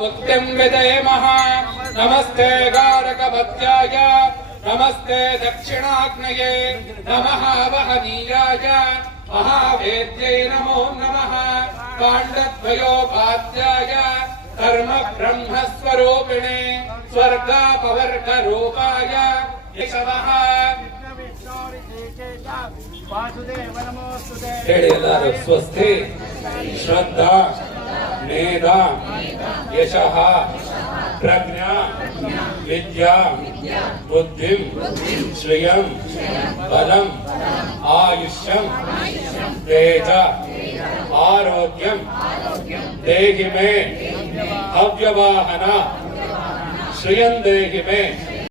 मुक्तिं विदेमः नमस्ते गारकवत्याय नमस्ते दक्षिणाग्नये नमः वहनीयाय महावेद्यै नमो नमः काण्डद्वयोपाध्याय कर्म ब्रह्मस्वरूपिणे स्वर्गापवर्गरूपाय केशवः ಹೇಳಿ ಎಲ್ಲರೂ ಸ್ವಸ್ತಿ ಶ್ರದ್ಧಾ ಮೇಧಾ ಯಶಃ ಪ್ರಜ್ಞಾ ವಿದ್ಯಾ ಬುದ್ಧಿಂ ಶ್ರಿಯಂ ಬಲಂ ಆಯುಷ್ಯಂ ತೇಜ ಆರೋಗ್ಯಂ ದೇಹಿ ಮೇ ಹವ್ಯವಾಹನ ಶ್ರಿಯಂ ದೇಹಿ ಮೇ